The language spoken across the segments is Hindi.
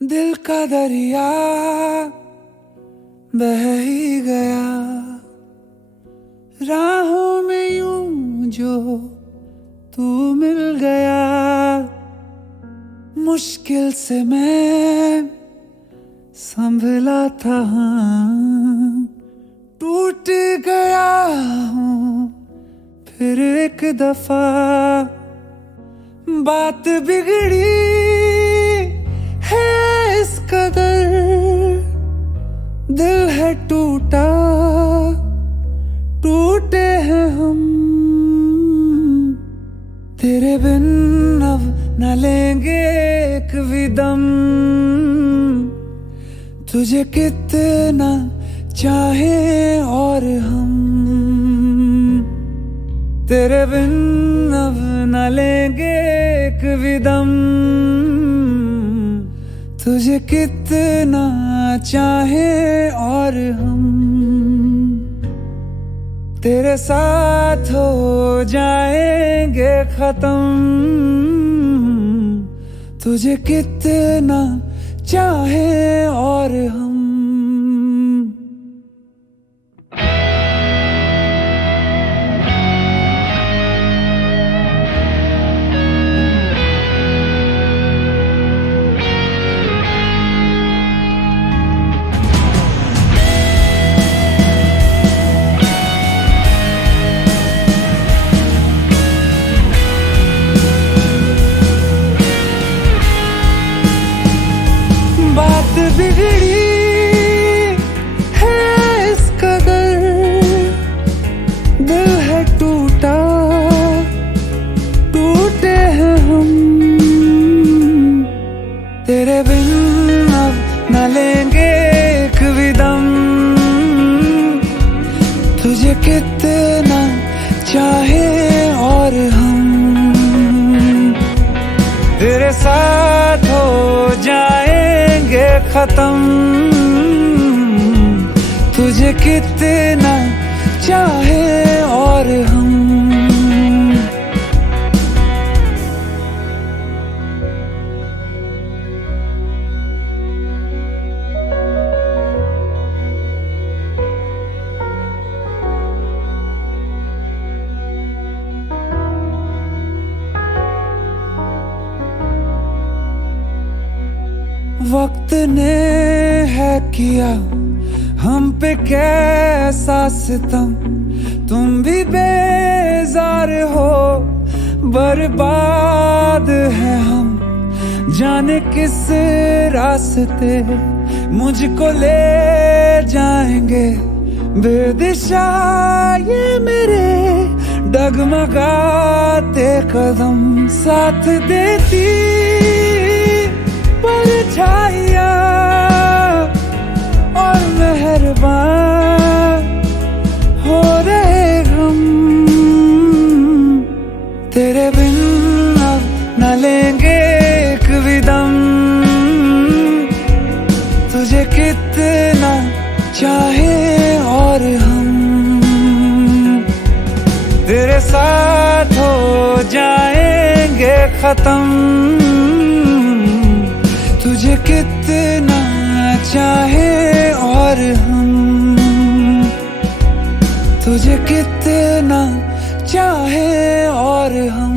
दिल का दरिया बह ही गया राहों में यूं जो तू मिल गया। मुश्किल से मैं संभला था, टूट गया हूँ फिर एक दफा। बात बिगड़ी है इस कदर, दिल है टूटा, टूटे हैं हम। तेरे बिन अब न लेंगे एक भी दम, तुझे कितना चाहे और हम। तेरे बिन अब न लेंगे एक भी दम, तुझे कितना चाहे और हम। तेरे साथ हो जाएंगे खत्म, तुझे कितना चाहे और हम। बात बिगड़ी है इस कदर, दिल है टूटा, टूटे हैं हम। तेरे बिन अब न लेंगे एक भी दम, तुझे कितना चाहे और हम। तेरे साथ हो जाएंगे खत्म, तुझे कितना चाहे और हम। वक्त ने है किया हम पे कैसा सितम, तुम भी बेजार हो, बर्बाद है हम। जाने किस रास्ते मुझको ले जाएंगे बेदिशा ये मेरे डगमगाते कदम। साथ देती परछाइयाँ और मेहरबान हो रहे हम। तेरे बिन अब न लेंगे एक भी दम, तुझे कितना चाहे और हम। तेरे साथ हो जाएंगे खत्म, तुझे कितना चाहे और हम। तुझे कितना चाहे और हम।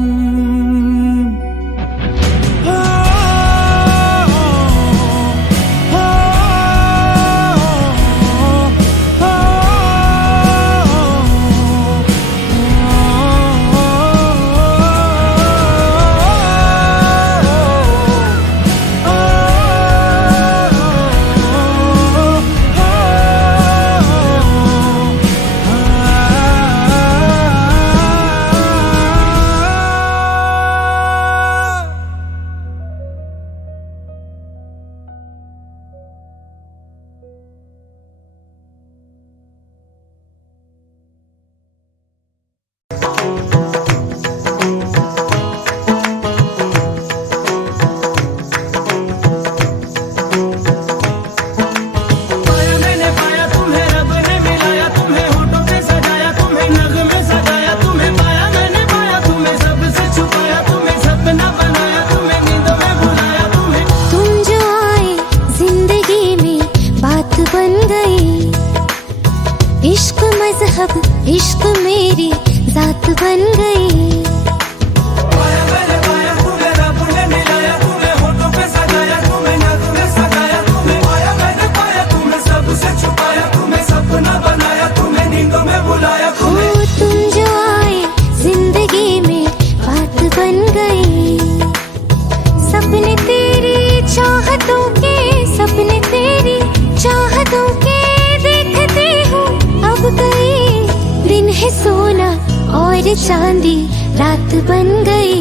और चांदी रात बन गई।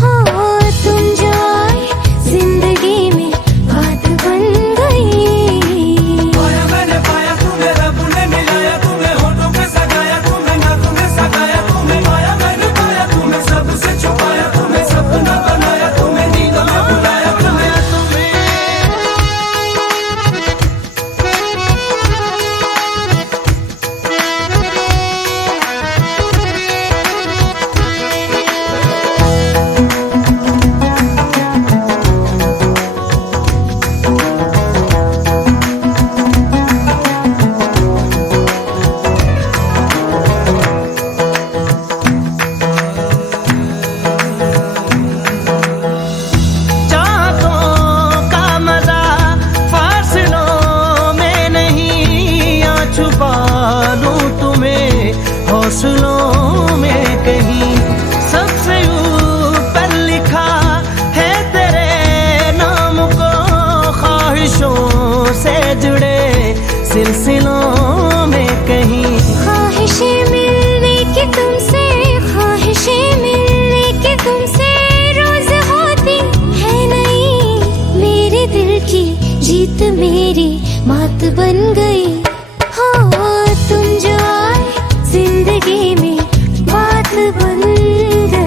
हो तुम जो आए जिंदगी में बात बन गई। पाया मैंने पाया तुम्हें, रब ने मिलाया तुम्हें, होठों पे सजाया तुम्हें, नाक में सगाया तुम्हें। पाया मैंने पाया तुम्हें, सबसे छुपाया तुम्हें, सपना बनाया तुम्हें, नींदों में बुलाया तुम्हें। हौसलों में कहीं सबसे ऊपर लिखा है तेरे नाम को, ख्वाहिशों से जुड़े सिलसिलों में कहीं। ख्वाहिशें मिलने की तुमसे, ख्वाहिशें मिलने की तुमसे रोज होती है नहीं। मेरे दिल की जीत मेरी मात बन गई। हो तुम जो आए जिंदगी में बात बन गई।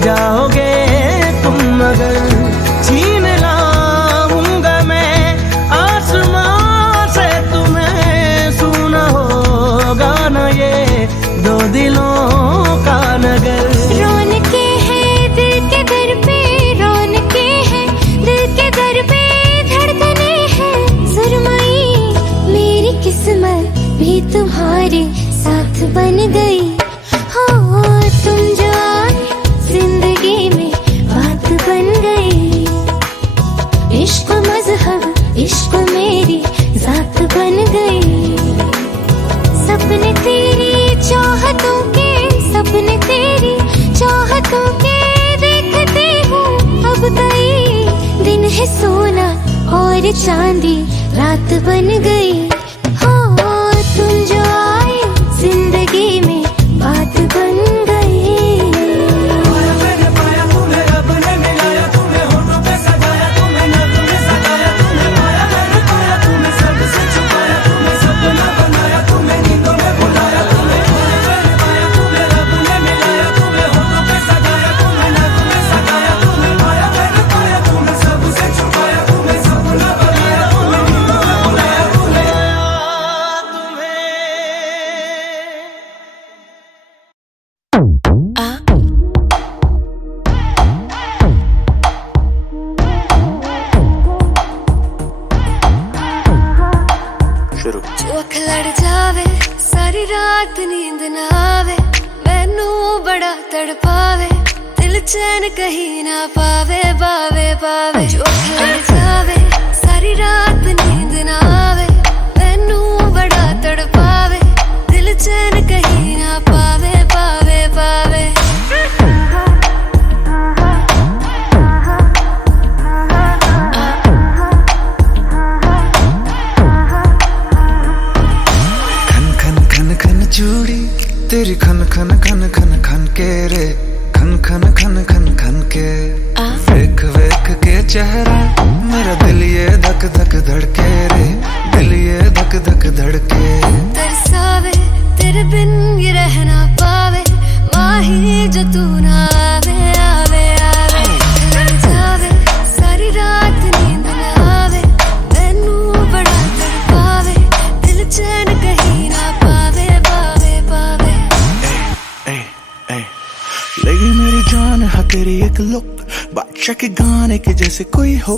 जाओगे तुम मगर छीन लाऊंगा मैं आसमां से तुम्हें, सुना होगा ना ये दो दिलों का नगर। रौनके हैं दिल के दर पे, रौनके हैं दिल के दर पे, धड़कने हैं सुरमई। मेरी किस्मत भी तुम्हारे साथ बन गई। हो तुम जो आए जिंदगी में बात बन गई। इश्क मजहब इश्क मेरी जात बन गई। सपने तेरी चाहतों के, सपने तेरी चाहतों के देखते हूँ अब कई दिन है सोना और चांदी रात बन गई। हो तुम जो आए जिंदगी में बात बन गई। जो अख लड़ जावे सारी रात नींद ना आवे, मैनू बड़ा तड़पावे, दिल चैन कहीं ना पावे पावे पावे। जो अख लड़ जावे सारी रात नींद ना आवे, मैनू बड़ा तड़पावे, दिल चैन कहीं ना पावे पावे पावे। चूड़ी तेरी खन खन खन खन खन के रे, खन खन खन खन खन के। वेख वेख के चेहरा मेरा दिल ये धक धक धड़के रे, दिल ये धक धक धड़के। तरसावे तेरे बिन ये रह ना पावे, माही जो तू ना आवे आवे आवे। लड़ जावे सारी रात नींद ना आवे, मैनू बड़ा तड़पावे, दिल चैन कहीं ना पावे पावे पावे। ले एक लुक, बादशाह के गाने के जैसे कोई हो,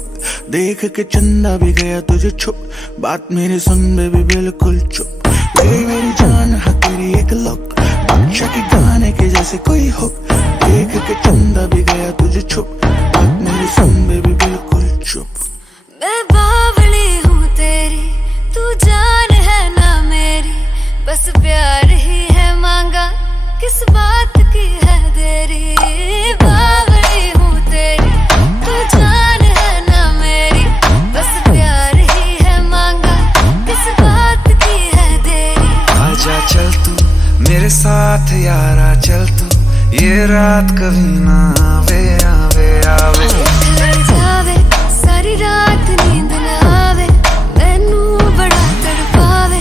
देख के चंदा भी गया तुझे छुप, बात मेरी सुन बेबी बिल्कुल चुप, ले मेरी जान हाँ तेरी एक लुक, बादशाह के गाने के जैसे कोई हो, देख के चंदा भी गया तुझे छुप, बात मेरी सुन बेबी बिल्कुल चुप। मैं बावली हूँ तेरी, तू जान है ना मेरी, बस प्यार ही है मांगा, किस बात की है देरी। बावली हूँ तेरी, तू जान है ना मेरी, बस प्यार ही है मांगा, किस बात की है देरी। आजा चल तू मेरे साथ यारा, चल तू ये रात कभी ना आवे आवे आवे। लड़ जावे सारी रात नींद ना आवे, मैनू बड़ा तड़पावे,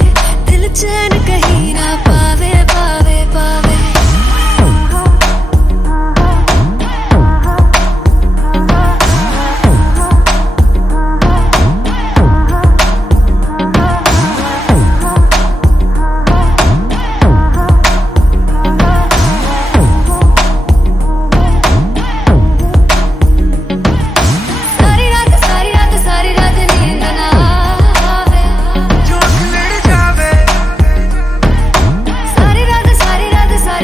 दिल चैन कहीं ना पावे पावे पावे। सारी रात नींद ना आवे, जोश लड़ जावे, सारी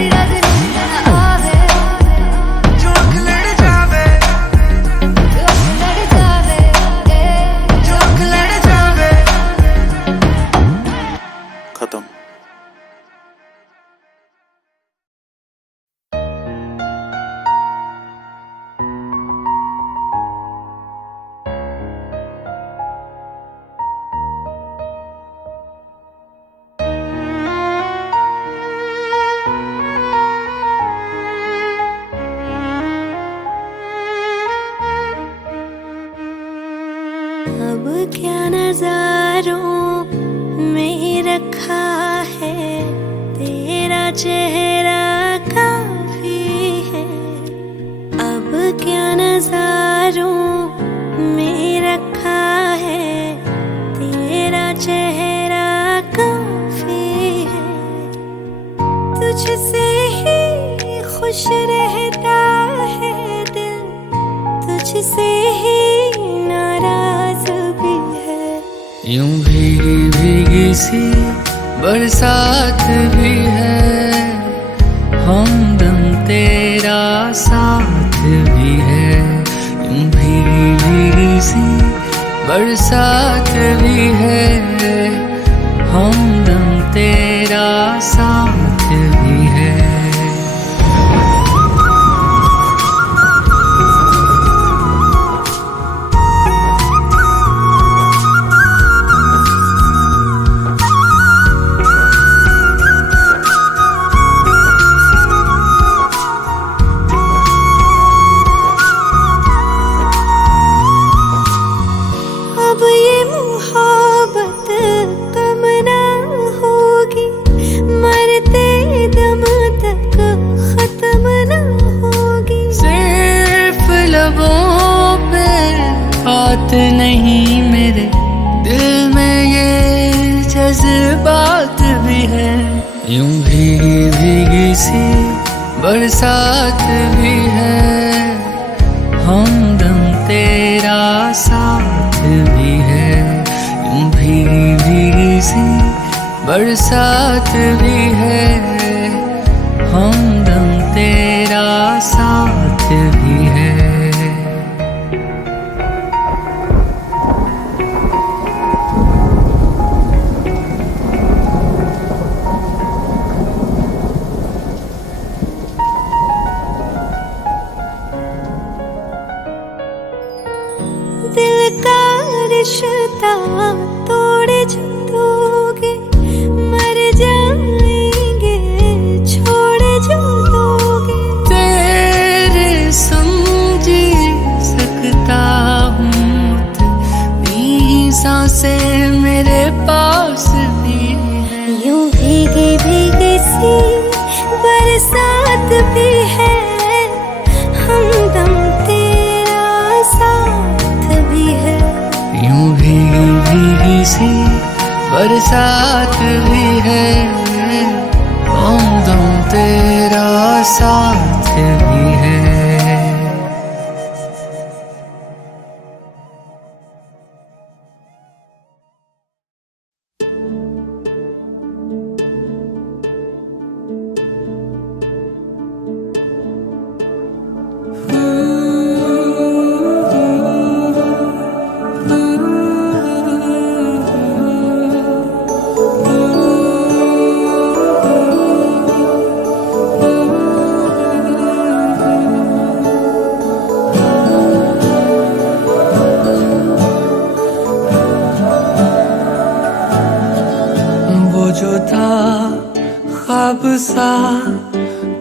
रात नींद ना आवे, जोश लड़ जावे, जोश लड़ जावे, जोश लड़ जावे। खत्म। अब क्या नजारों में रखा है तेरा चेहरा काफी है। अब क्या नजारों में रखा है तेरा चेहरा काफी है। तुझसे ही खुश रहता है दिल, तुझसे ही नाराज भी है। यूं भीगी भीगी सी बरसात भी है, हमदम तेरा साथ भी है। यूं भीगी भीगी सी बरसात भी है, हमदम तेरा साथ भी है। अब ये मोहब्बत कम ना होगी, मरते दम तक खत्म ना होगी। सिर्फ लबों पे बात नहीं, मेरे दिल में ये जज्बात भी है। यूं भीगी भीगी सी बरसात भी है, हमदम तेरा साथ भी है। यूं भीगी भीगी सी बरसात भी है, हमदम तेरा साथ भी है। दिल का रिश्ता तोड़ दोगे, मर जाएंगे छोड़ जो दोगे। तेरे समझी सकता हूँ, तेरी सांसें मेरे पास भी है। यूं भीगी भीगी सी बरसात भी है, हमदम तेरा साथ भी है। यूं भीगी भीगी सी बरसात भी है, हमदम तेरा साथ भी है। जो था ख्वाब सा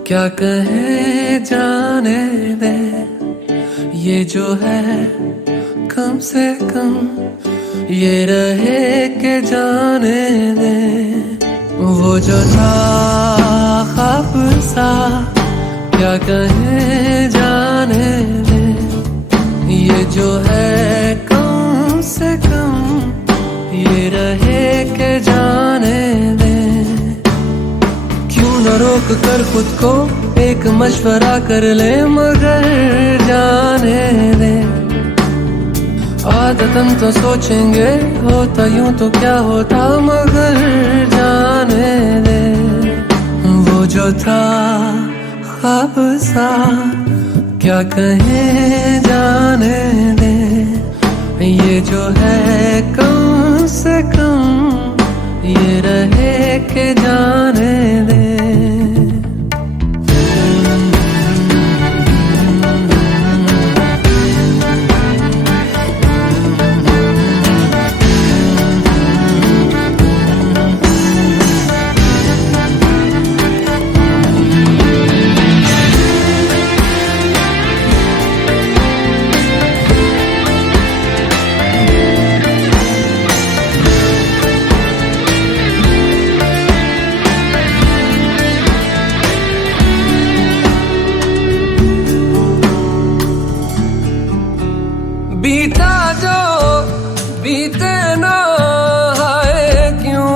क्या कहे जाने दे, ये जो है कम से कम ये रहे के जाने दे। वो जो था ख्वाब सा क्या कहे जाने दे, ये जो है कम से कम ये रहे के जाने दे। क्यों न रोक कर खुद को एक मशवरा कर ले, मगर जाने दे। आदतन तो सोचेंगे होता यूं तो क्या होता, मगर जाने दे। वो जो था ख्वाब सा क्या कहे जाने दे, ये जो है कम से कम ये रहे के जाने दे। बीता जो बीते ना आए क्यों,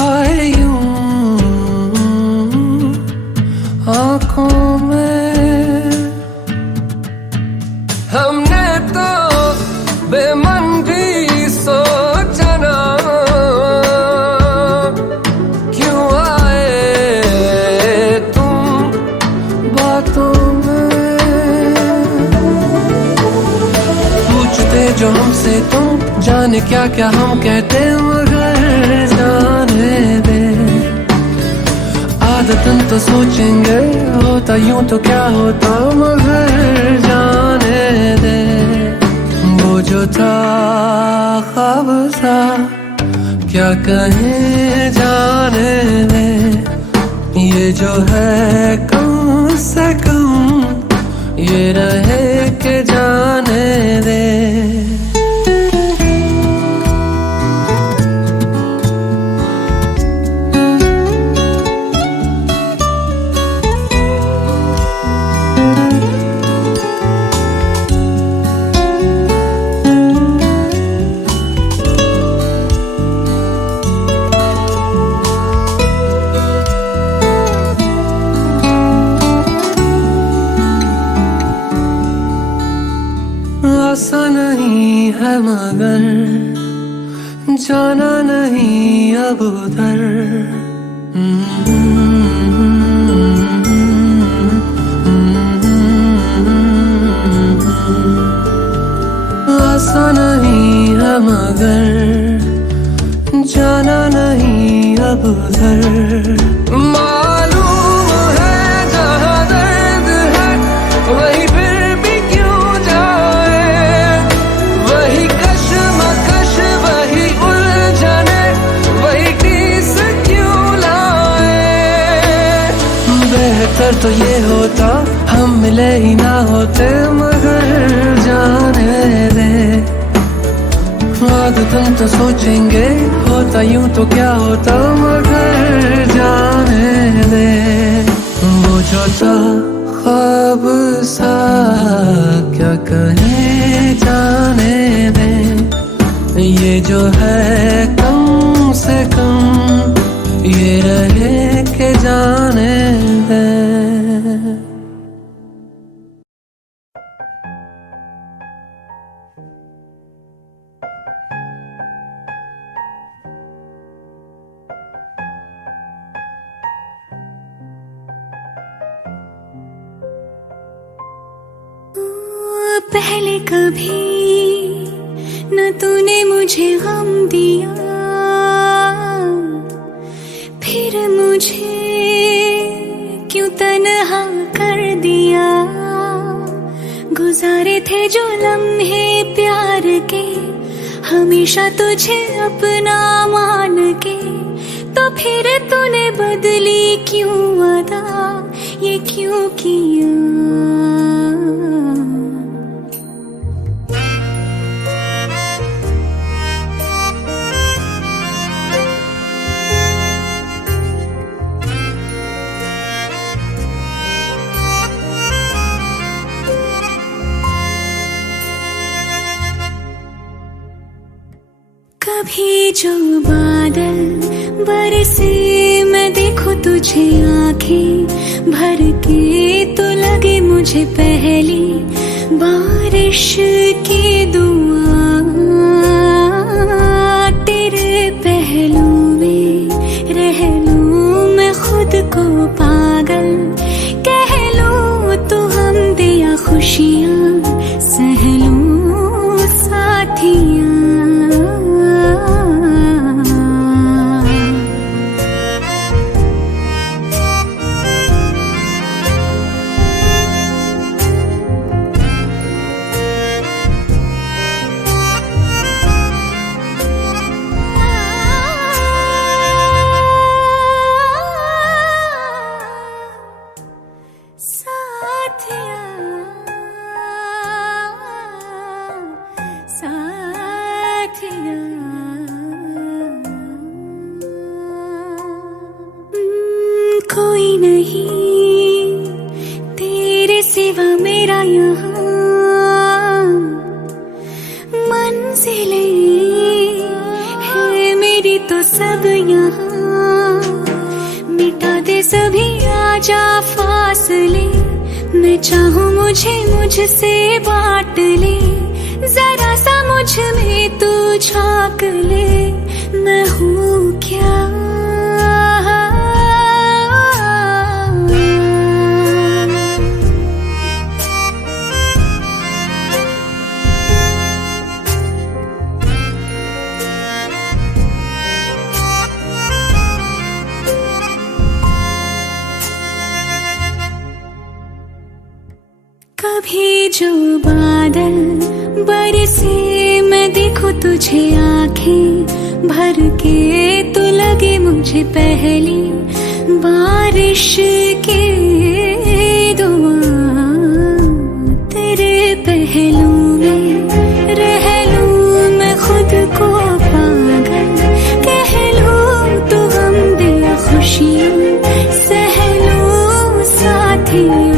आए यूं आँखों में। हमने तो बेमन भी सोचा ना, क्यों आए तुम बातों में। जो हमसे तुम जाने क्या क्या हम कहते, मगर जाने दे। आदतन तो सोचेंगे होता यूं तो क्या होता, मगर जाने दे। वो जो था ख्वाब सा क्या कहे जाने दे, ये जो है कम से कम ये रहे के जाने दे। आसा नहीं है मगर जाना नहीं अब उधर। आसा नहीं है मगर जाना नहीं अब उधर। मालूम है जहाँ दर्द है वही फिर भी क्यों जाए, वही कश्मकश वही उलझने वही टीस क्यों लाए। बेहतर तो ये होता हम मिले ही ना होते, मगर जाने दे। आदतन तो सोचेंगे होता यूं तो क्या होता, मगर जाने दे। वो जो था ख्वाब सा क्या कहे जाने दे, ये जो है कम से कम ये रहे के जाने दे। पहले कभी न तूने मुझे गम दिया, फिर मुझे क्यों तन्हा कर दिया। गुजारे थे जो लम्हे प्यार के हमेशा तुझे अपना मान के, तो फिर तूने बदली क्यों अदा, ये क्यों किया? कभी जो बादल बरसे मैं देखूं तुझे आंखें भर के, तो लगे मुझे पहली बारिश की दुआ। तेरे पहलू में रह लूं मैं खुद को पागल, कह लूं तो हम दिया खुशियाँ सह लूं साथियाँ। कोई नहीं तेरे सिवा मेरा यहाँ, मंजिलें है मेरी तो सब यहाँ। मिटा दे सभी आजा फासले, मैं चाहूँ मुझे मुझसे बांट ले। जरा सा मुझ में तू झाँक ले, मैं हूँ क्या? कभी जो बादल बरसे मैं देखूं तुझे आंखें भर के, तो लगे मुझे पहली बारिश की दुआ। तेरे पहलू में रह लूं मैं खुद को पागल, कह लूं तो हम दिया खुशियाँ सह लूं साथियाँ।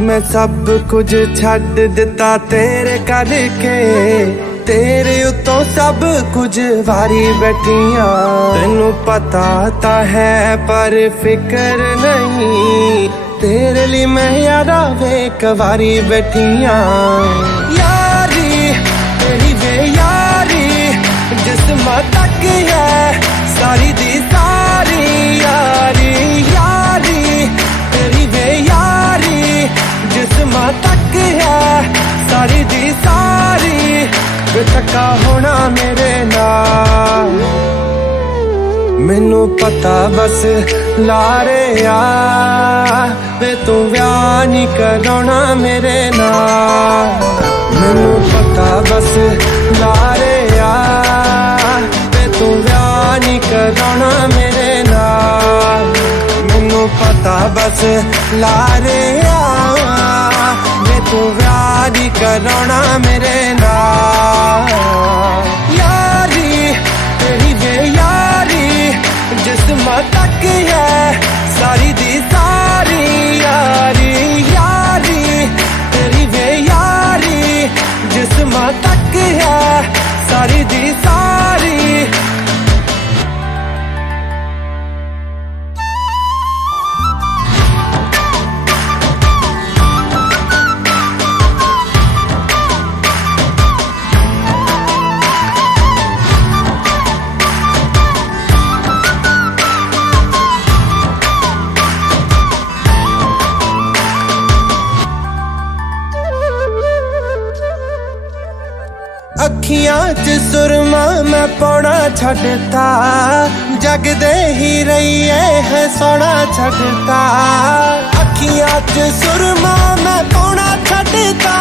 मैं सब कुछ छड़ दिता तेरे करके, तेरे उतों सब कुछ वारी बैठिया। तेनू पता ता है पर फिक्र नहीं, तेरे लिए मैं यारा वेक वारी बैठिया। यारी तेरी वे यारी जिस्म तक है सारी दी सारी यारी। यारी तेरी वे यारी जिस्म तक है सारी दी सारी। वे थका होना मेरे नाल मैनू पता बस लारे आ। वे तू व्याह नहीं कराना मेरे नाल मैनू पता बस लारे वे तू व्याह नहीं कराना मेरे नाल। यारी तेरी वे यारी जिस्म तक है सारी दी सारी यारी। यारी तेरी वे यारी जिस्म तक है सारी दी सारी। अखियां च सुरमा मैं पौना छड़ता जगदे ही रहिए है सोना छड़ता। अखियां च सुरमा मैं पौना छड़ता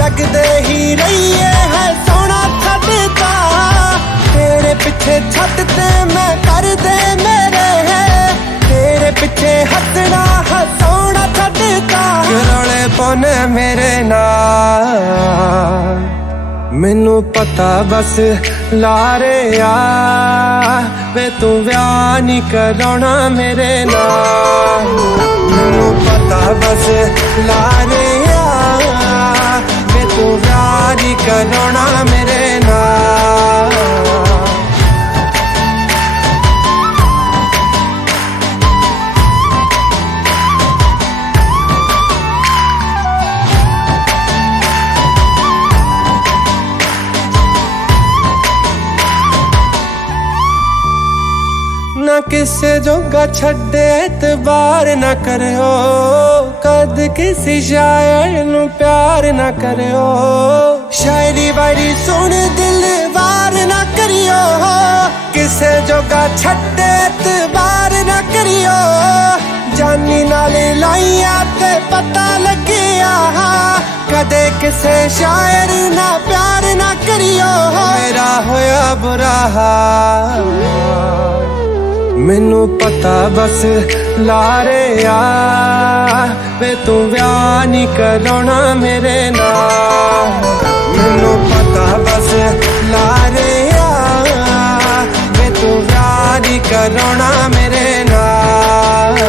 जगदे ही रहिए है सोना छड़ता। तेरे पीछे छड़ते मैं कर दे मेरे है तेरे पीछे हंसना हंसौना छड़ता। रोले पौने मेरे नाल मैनू पता बस लारे वे तू व्याह नहीं कराना मेरे नाल। मैनू पता बस लारे वे तू व्याह नहीं कराना मेरे नाल। ना किसे जोगा छड़े एतबार ना करो कद किसी शायर नू प्यार ना करो। शायरी वायरी सुन दिल वार ना करियो किसे जोगा छड़े एतबार ना करियो। जानी नाले लाइया ते पता लगिया कदे किसे शायर ना प्यार ना करियो। मेरा होया बुरा हाल मैनू पता बस लारे वे तू व्याह नहीं कराना मेरे नाल। मैनू पता बस लारे वे तू व्याह नहीं कराना मेरे नाल।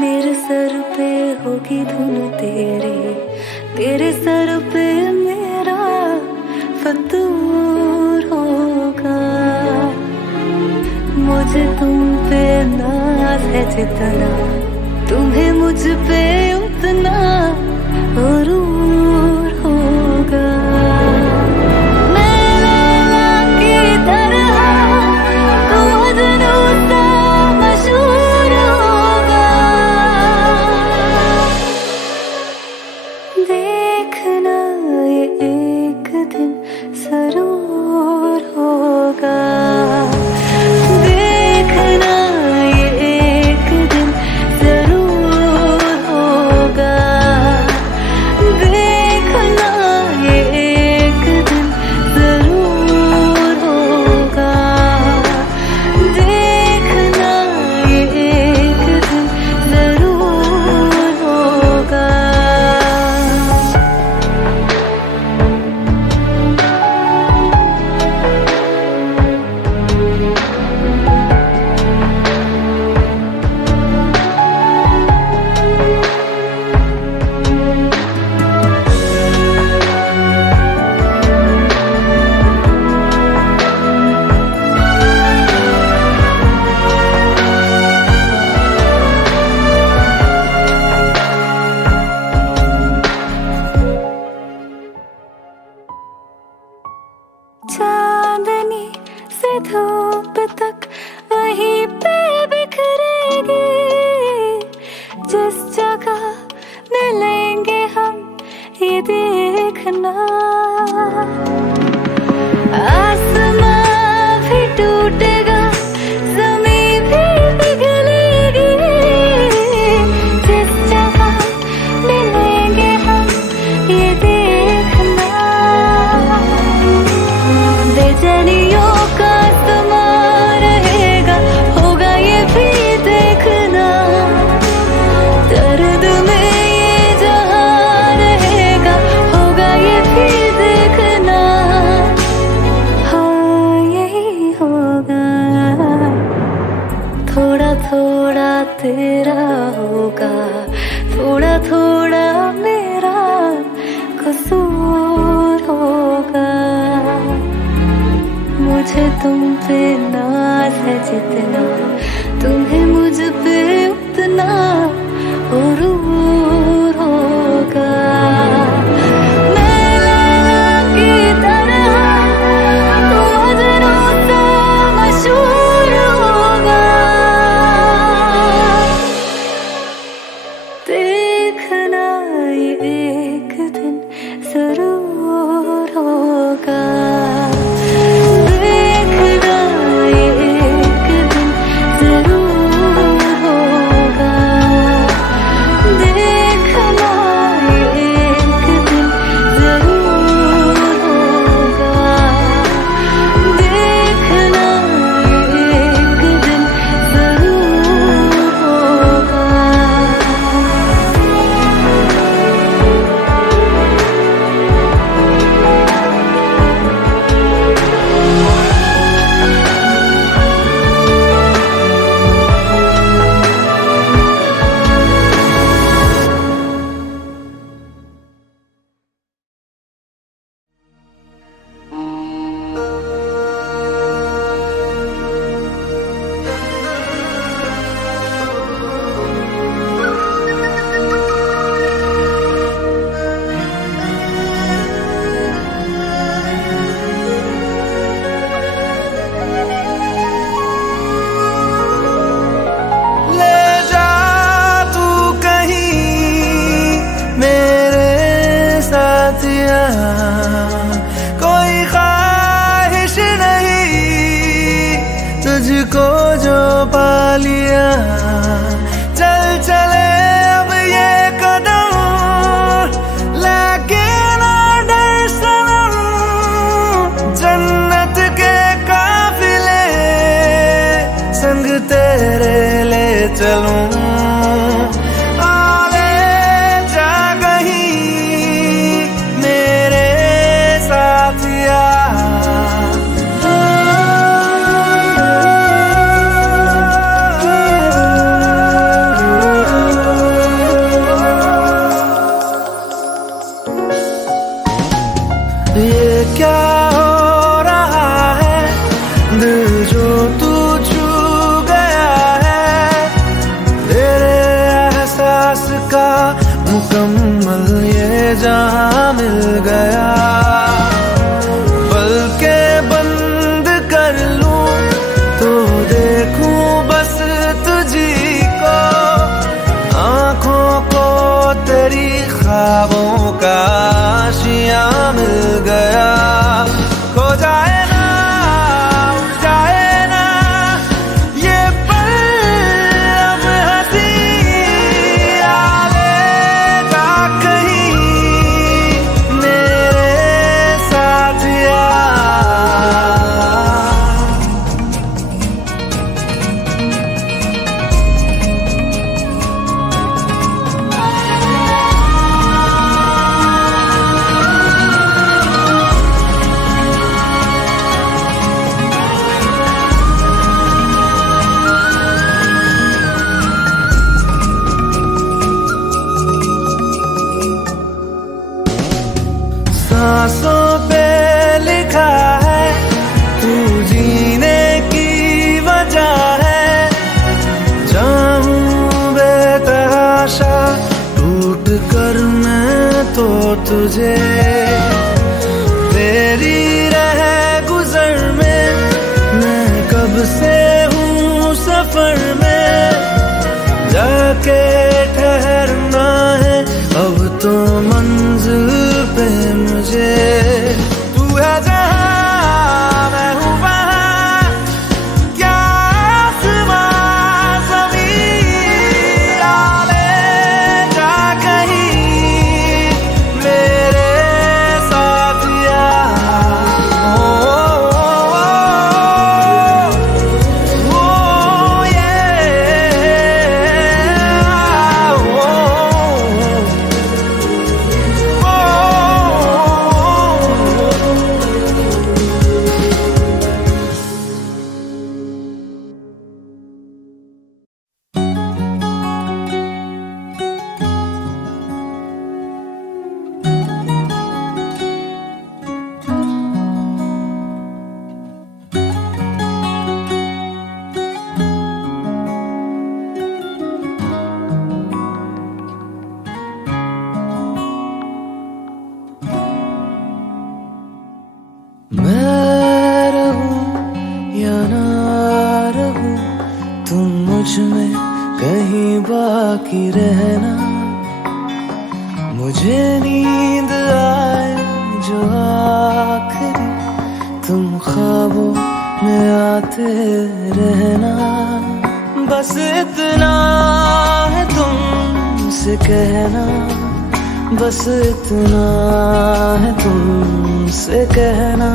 मेरे सर पे होगी धुन तेरी तेरे सर पे मेरा फतूर होगा। मुझे तुम पे नाज है जितना तुम्हें मुझ पे उतना गुरूर होगा। मैं लैला की तरह तू मजनू सा मशहूर होगा। देखना ये एक दिन जरूर होगा। देखना ये एक दिन जरूर होगा। तेरा होगा, थोड़ा थोड़ा मेरा कसूर होगा। मुझे तुम पे नाज है जितना, तुम्हें मुझ पे उतना गुरूर होगा। मैं लैला की तरह तू मजनू सा मशहूर होगा। देखना ये एक दिन जरूर होगा। कोई ख्वाहिश नहीं तुझको जो पा लिया। चल चले अब ये कदम, लेके ना डर सनम। जन्नत के काफिले संग तेरे ले चलूं। ये क्या हो रहा है, दिल जो तू छू गया है। तेरे एहसास का मुकम्मल ये जहां मिल गया। पलकें बंद कर लूं तो देखूं बस तुझी को। आंखों को तेरी ख्वाबों का आशियां मिल गया। खो जाए ना, उड़ जाए ना ये पल अब हंसी। आले जा कहीं मेरे साथ सांसों पे लिखा है तू जीने की वजह है। चाहूं बेतहाशा टूट कर मैं तो तुझे। तेरी रह गुजर में मैं कब से हूँ सफर में। जाके ठहरना है अब तो मंजिल पे मुझे। तू है जहां मैं हूँ वहां, क्या आसमां ज़मीं। आले जा कहीं मेरे साथ तुम मुझ में कहीं बाकी रहना, मुझे नींद आए जो आखिरी तुम ख्वाबों में आते रहना। बस इतना है तुमसे कहना, बस इतना है तुमसे कहना,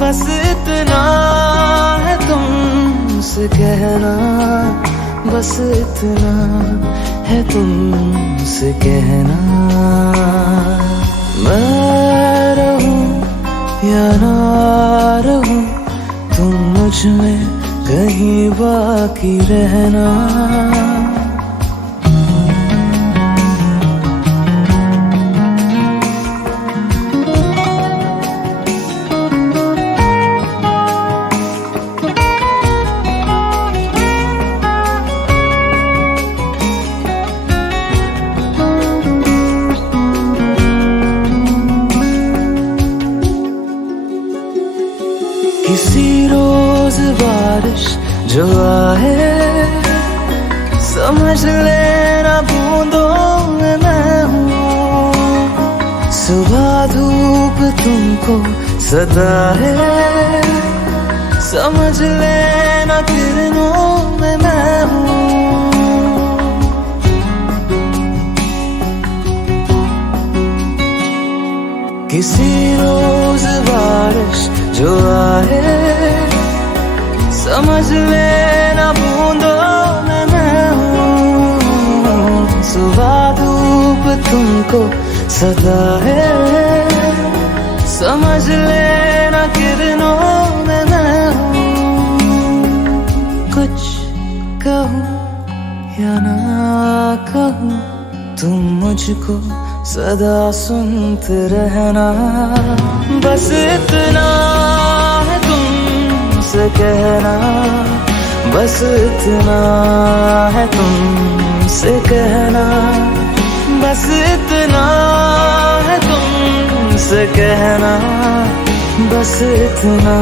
बस इतना है तुमसे कहना, बस इतना है तुमसे कहना। मैं रहूं या ना रहूं, तुम मुझ में कहीं बाकी रहना। किसी रोज बारिश जो आए, समझ लेना बूंदों में मैं हूँ। सुबह धूप तुमको सदा है, समझ लेना किरणों में मैं हूँ। किसी रोज बारिश जो आए, समझ लेना बूंदों में मैं हूँ। सुबह धूप तुमको सदा है, समझ लेना किरणों में मैं हूँ। कुछ कहूँ या ना कहूँ, तुम मुझको सदा सुनते रहना। बस इतना है तुमसे कहना, बस इतना है तुमसे कहना, बस इतना है तुमसे कहना, बस इतना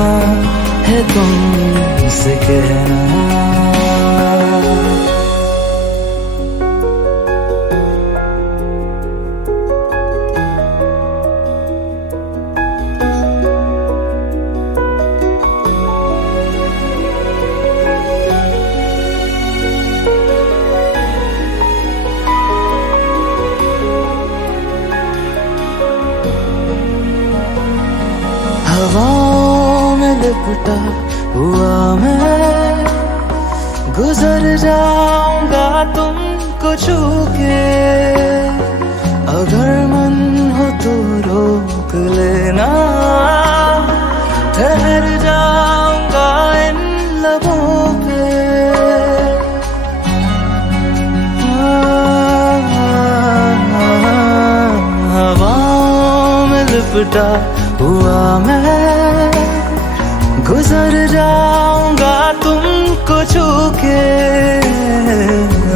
है तुमसे कहना। हवाओं में लिपटा हुआ मैं, गुजर जाऊंगा तुमको छू के। अगर मन हो तो रोक लेना, ठहर जाऊंगा इन लबों पे। हवाओं में लिपटा हुआ मैं, गुजर जाऊंगा तुमको छू के।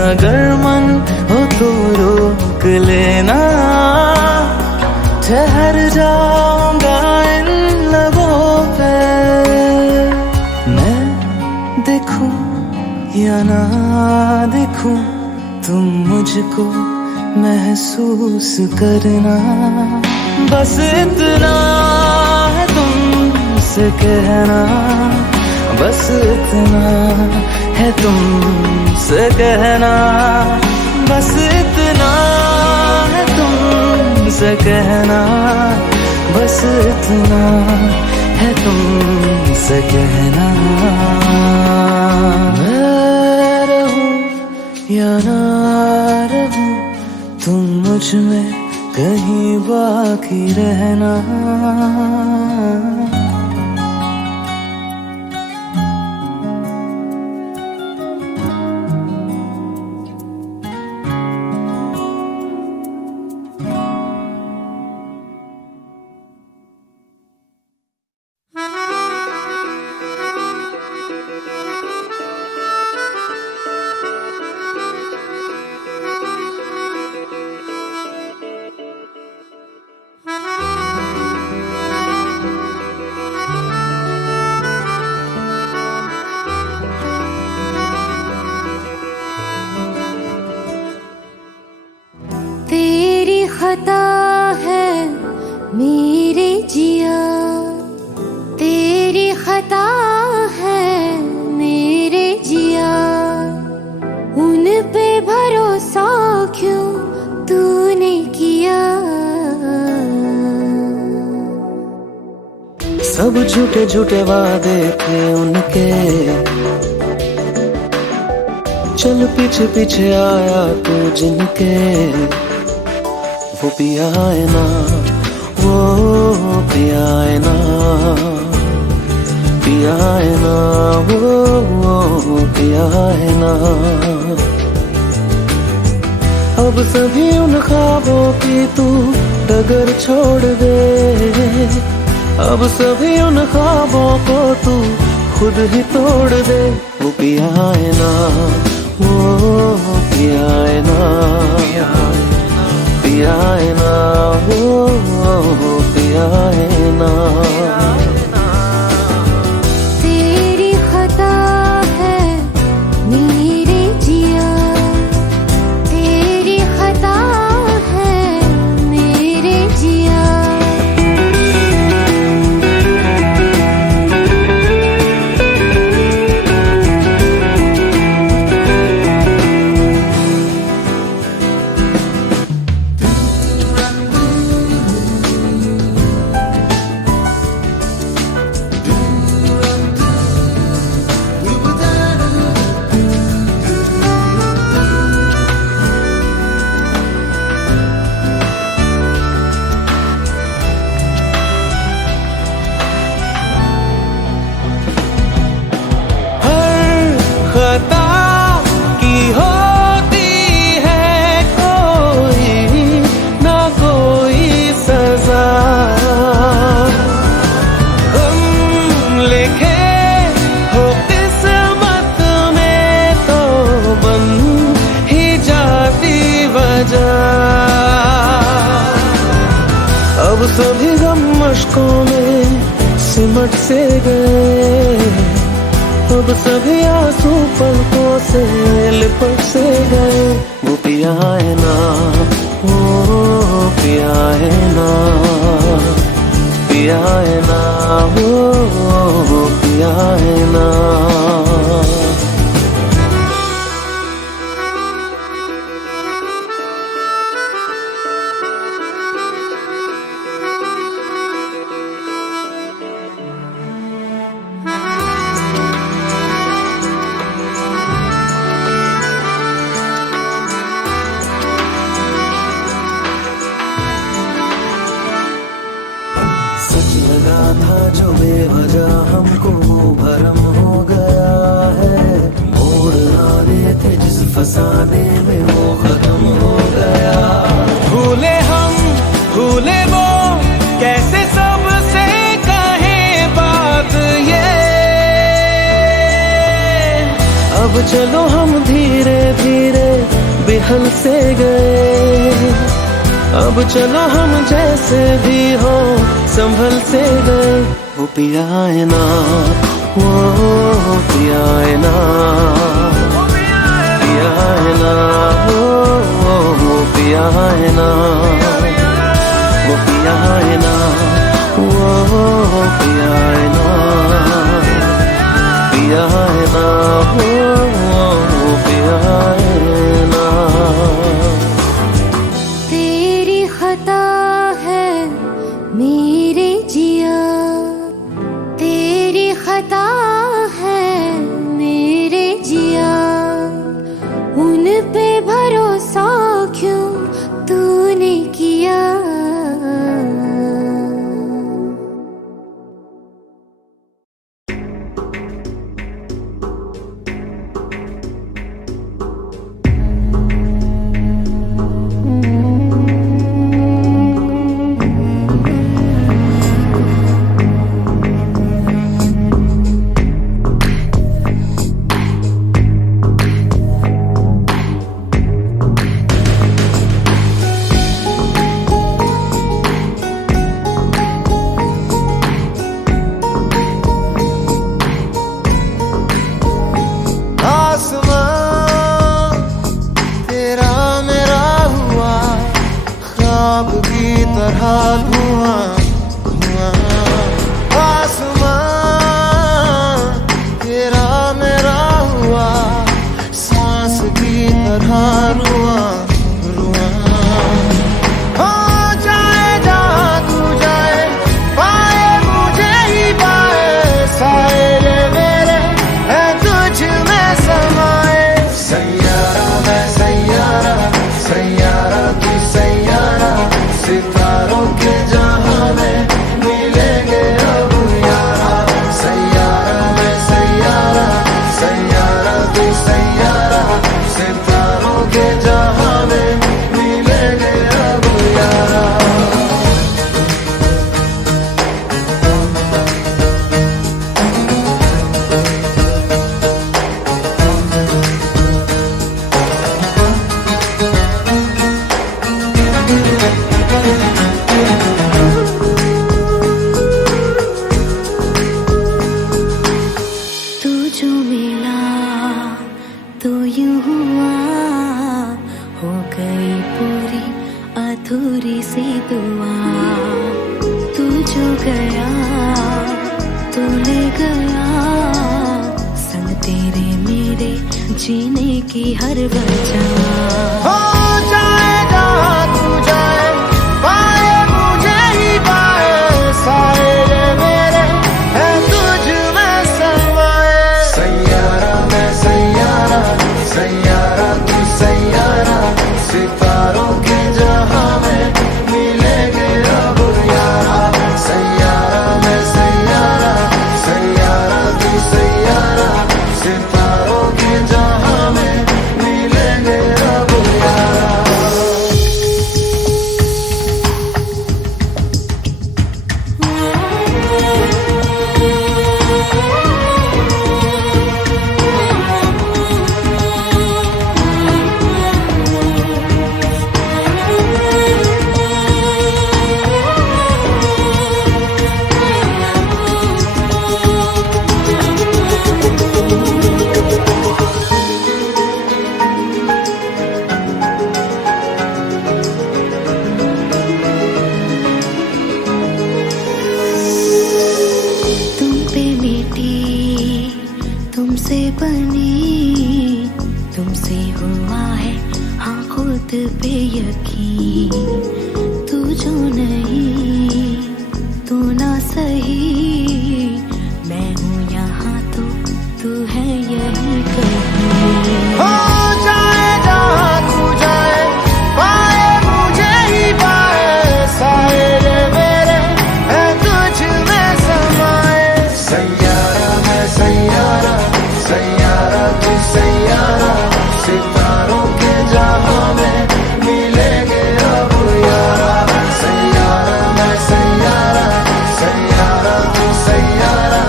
अगर मन हो तो रोक लेना, ठहर जाऊंगा इन लबों पे। मैं देखूं या ना देखूं, तुम मुझको महसूस करना। बस इतना है तुमसे कहना, बस इतना है तुमसे कहना, बस इतना है तुमसे कहना, बस इतना है तुमसे कहना। मैं रहूं या ना रहूं, तुम मुझ में कहीं बाकी रहना। खता है मेरे जिया, तेरी खता है मेरे जिया, उन पे भरोसा क्यों तूने किया। सब झूठे झूठे वादे थे उनके, चल पीछे पीछे आया तू जिनके, वो पिया है ना, वो पिया है ना, पिया है ना, वो पिया है ना। अब सभी उन ख्वाबों की तू डगर छोड़ दे, अब सभी उन ख्वाबों को तू खुद ही तोड़ दे। वो पिया है ना, वो पिया है ना, पिया है ना, वो पिया है ना। तेरी खता है मेरे जिया, तेरी खता है मेरे जिया। खता की होती है कोई ना कोई सजा, हम लिखे हो किस्मत में तो बन ही जाती वजह। अब सभी गम मशकों में सिमट से गए, अब सभी आंसू पलकों से लिपट से गए। वो पिया है ना, वो पिया है ना, पिया है ना, वो पिया है ना। सच लगा था जो बेवजह हमको भरम हो गया है, मोड़ आने थे जिस फसाने में वो खत्म हो गया। भूले हम भूले वो कैसे सबसे कहे बात ये, अब चलो हम धीरे धीरे बिहल से गए, अब चलो हम जैसे भी हो संभल से गए। वो पिया है ना, वो पिया है ना, पिया है ना, वो पिया है ना, वो पिया है ना, वो पिया है ना, पिया है ना, वो पिया है ना। तेरी खता है मेरे जिया, तेरी खता है मेरे जिया, तरह रुआं रुआं हो जाए जहाँ तू जाए, पाए मुझे ही पाए, साए रे मेरे है तुझ में समाए। सैयारा मैं सैयारा, सैयारा तू सैयारा, सितारों के जहां में मिलेंगे अब यारा। सैयारा मैं सैयारा, सैयारा तू सैयारा, सितारों के जहां में मिलेंगे अब यारा। तू जो मिला तो यूं हुआ, हो गई पूरी अधूरी सी दुआ। तू जो गया तो ले गया, संग तेरे मेरे जीने की हर वजह। हो जाए जहाँ तू जाए, पाए मुझे ही पाए, साए रे मेरे है तुझ में समाए। सैयारा मैं सैयारा, सैयारा तू सैयारा, सितारों के जहां में मिलेंगे अब यारा। सैयारा मैं सैयारा, सैयारा तू सैयारा, सितारों के जहां में मिलेंगे अब यारा। तुम पे मिटी, तुमसे बनी, तुमसे हुआ है हाँ खुद पे यकीन। तू जो नहीं, तू ना सही, मैं हूँ यहाँ तो तू है यही कहीं। हो जाए जहाँ तू जाए, पाए मुझे ही पाए, साए रे मेरे है तुझ में समाए। सैयारा मैं सैयारा, सैयारा तू सैयारा, सितारों के जहां में मिलेंगे अब यारा। सैयारा मैं सैयारा, सैयारा तू सैयारा,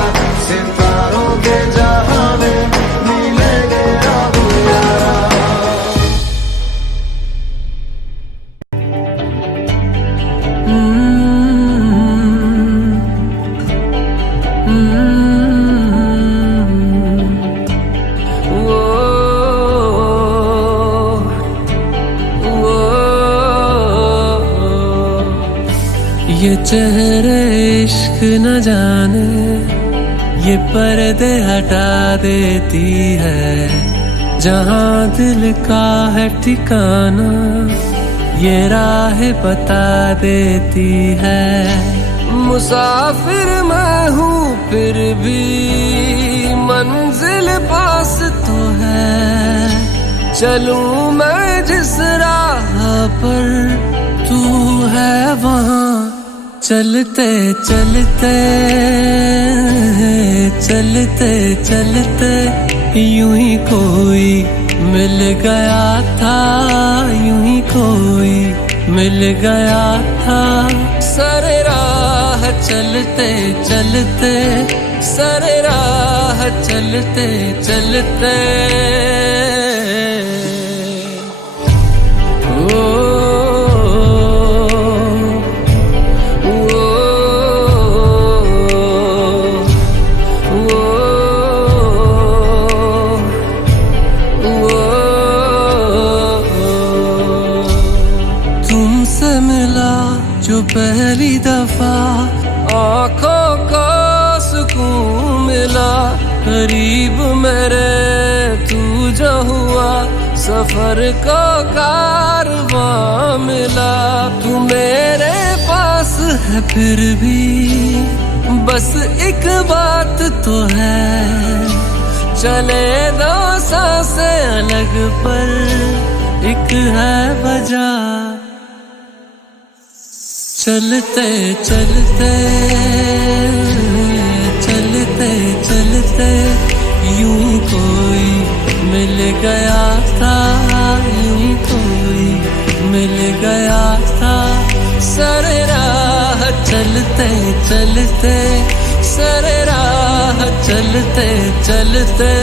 सितारों के जहां में मिलेंगे अब यारा। ये चेहरे इश्क न जाने, ये पर्दे हटा देती है। जहाँ दिल का है ठिकाना, ये राह बता देती है। मुसाफिर मैं हूँ फिर भी मंजिल पास तो है। चलूं मैं जिस राह पर तू है वहाँ, चलते चलते चलते चलते यूं ही कोई मिल गया था, यूं ही कोई मिल गया था। सारे राह चलते चलते, सारे राह चलते चलते जो पहली दफा आंखों को सुकून मिला, करीब मेरे तू जो हुआ सफर को कारवां मिला। तू मेरे पास है फिर भी बस एक बात तो है, चले दो सांसें अलग पर एक है वजह। चलते चलते चलते चलते यूं कोई मिल गया था, यूं कोई मिल गया था। सारे राह चलते चलते, सारे राह चलते चलते।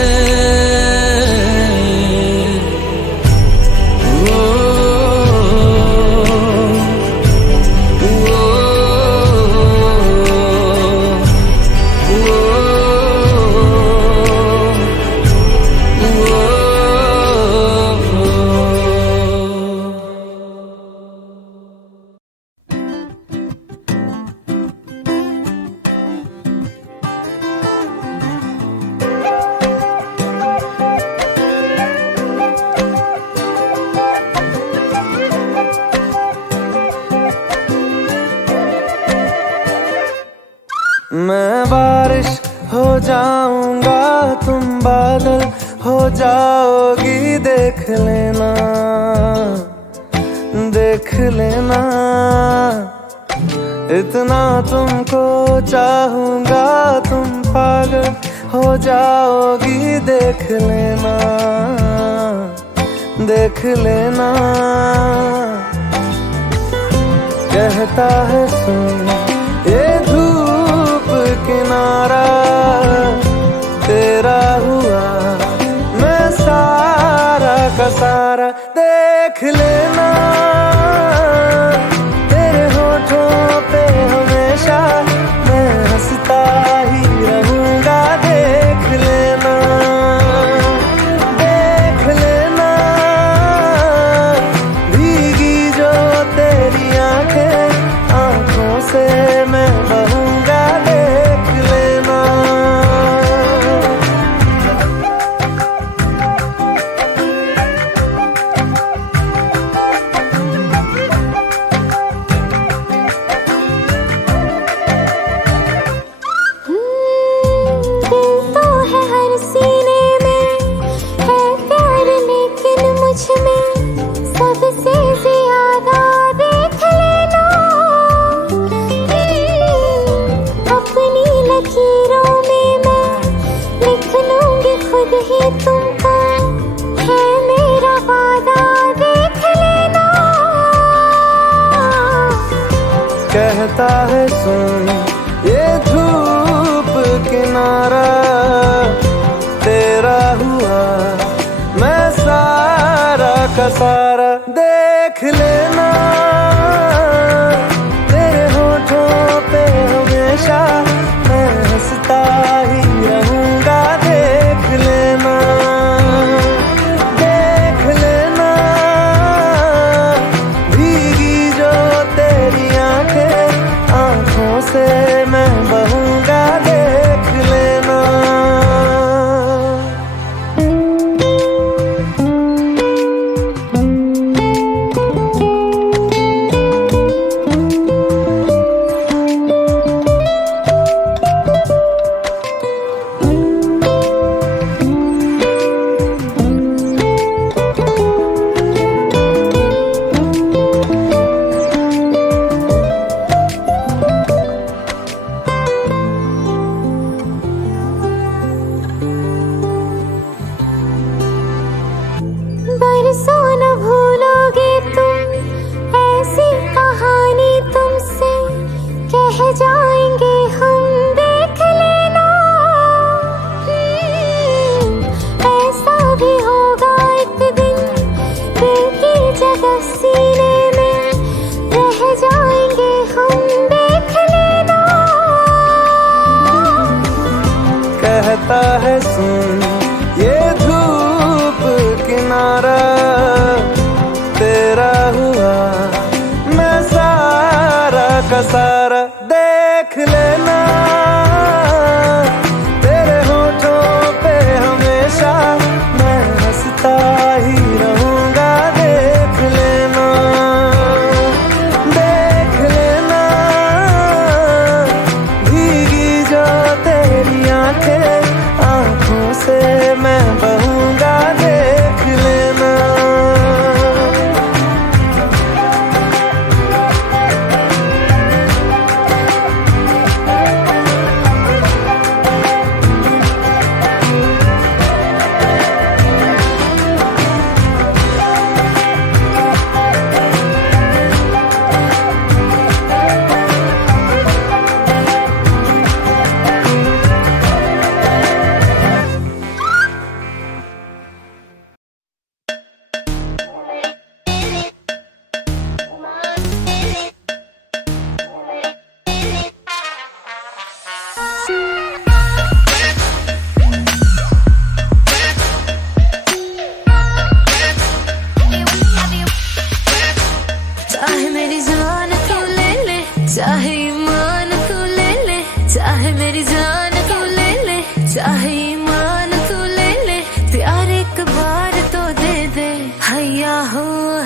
मैं बारिश हो जाऊंगा, तुम बादल हो जाओगी। देख लेना, देख लेना, इतना तुमको चाहूंगा, तुम पागल हो जाओगी। देख लेना, देख लेना, कहता है सुन ये धूप किनारा तेरा हुआ, मैं सारा का सारा। देख लेना, तेरे होठों पे हमेशा मैं हंसता ही रहूंगा। देख लेना, देख लेना, भीगी जो तेरी आंखें, आंखों से मैं बहूंगा। देख लेना, दिल तो है हर सीने में, है प्यार लेकिन मुझ में सबसे ज्यादा। देख लेना, अपनी लकीरों में मैं लिख लूंगी खुद ही तुमको, है मेरा वादा। देख लेना, कहता है सुन ये धूप किनारा तेरा हुआ, मैं सारा का सारा। देख लेना, तेरे होठों पे हमेशा मैं हंसता ही रहूंगा। देख लेना, देख लेना, भीगी जो तेरी आंखें, आंखों से मैं बहूंगा। देख लेना, बरसों न भूलोगे तुम, ऐसी कहानी तुमसे कह जाएंगे हम। देख लेना, ऐसा भी होगा एक दिन, दिल की जगह सीने में रह जाएंगे हम। देख लेना, कहता है सुन ये धूप किनारा तेरा हुआ, मैं सारा का सारा। देख लेना, तेरे होठों पे हमेशा मैं हंसता ही रहूं।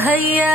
हैया